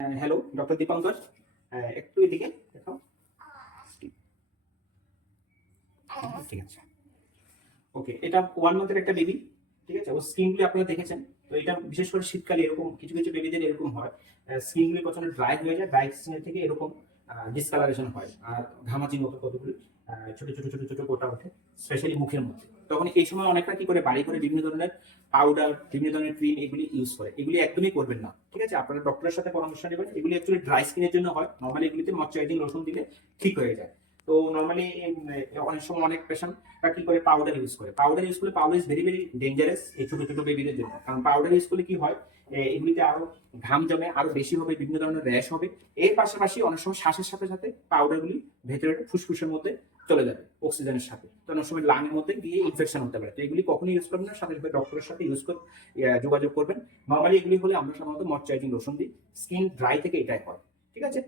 Hello, doctor Dipankar. একটু এদিকে দেখাও। ঠিক আছে, ওকে। এটা 1 মান্থের একটা বেবি, ঠিক আছে। ও স্কিনগুলি আপনারা দেখেছেন। তো এটা বিশেষ করে শীতকালে এরকম কিছু কিছু বেবিদের এরকম হয়, স্কিনগুলি প্রচন্ড ড্রাই হয়ে যায়। ড্রাই স্কিনের থেকে এরকম ডিসকালারেশন হয় আর ঘামাচির মতো কতগুলি ছোট ছোট ছোট ছোট গোটা ওঠে, স্পেশালি মুখের মধ্যে। তখন এই সময় অনেকটা কি করে বাড়ি করে বিভিন্ন ধরনের পাউডার, বিভিন্ন ধরনের ক্রিম এগুলি ইউজ করে। এগুলি একদমই করবেন না, ঠিক আছে। আপনারা ডক্টরের সাথে পরামর্শ নেবেন। এগুলি অ্যাকচুয়ালি ড্রাই স্কিনের জন্য হয়। নর্মালি এগুলিতে ময়শ্চারাইজিং লোশন দিলে ঠিক হয়ে যায়। তো নর্মালি অনেক সময় অনেক পেশেন্ট কি করে পাউডার ইউজ করে। পাউডার ইউজ করলে powder is very very dangerous এই ছোট ছোট বেবিদের জন্য। কারণ পাউডার ইউজ করলে কি হয়, এগুলিতে আরো ঘাম জমে, আরো বেশি হবে, বিভিন্ন ধরনের র্যাশ হবে। এর পাশাপাশি অনেক সময় শ্বাসের সাথে সাথে পাউডারগুলি ভেতরে ফুসফুসের মধ্যে চলে যাবে অক্সিজেনের সাথে। তো অনেক সময় লাংয়ের মধ্যে গিয়ে ইনফেকশন হতে পারে। তো এগুলি কখনোই ইউজ করবেন না, সাথে সাথে ডক্টরের সাথে যোগাযোগ করবেন। নর্মালি এগুলি হলে আমরা সাধারণত ময়শ্চারাইজিং লোশন দিই। স্কিন ড্রাই থেকে এটাই হয়, ঠিক আছে।